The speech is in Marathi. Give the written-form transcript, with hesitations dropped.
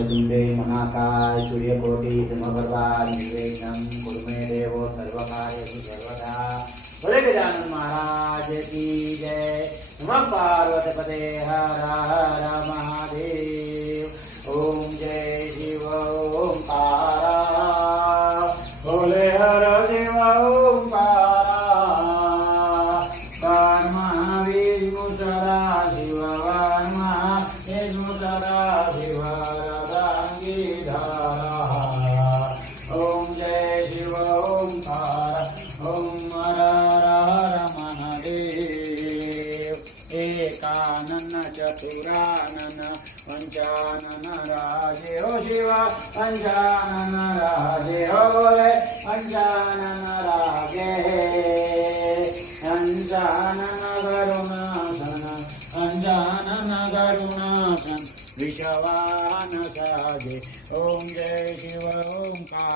वक्रतुंडे महाकाय सूर्यकोटि समप्रभा निर्विघ्नं कुरु मे देव सर्वकार्येषु सर्वदा। बोले गजानन महाराज की जय। नमः पार्वती पते हर हर महादेव। ओम जय शिव ओंकारा बोले हर देव ओंकारा। वर्मा विष्णु सदा शिव वर्मा विष्णु सदा शिव रदांगीधारा। ओम जय शिव ओंकारा ओम हर हर महादेव। एकानन चतुरानन पंचानन राजे हो शिवा पंचानन राजे हो बोले पंचानन राजे। पंचानन करुणासन पंचानन करुणासन विश्वान साजे। ओम जय शिव ओंकार।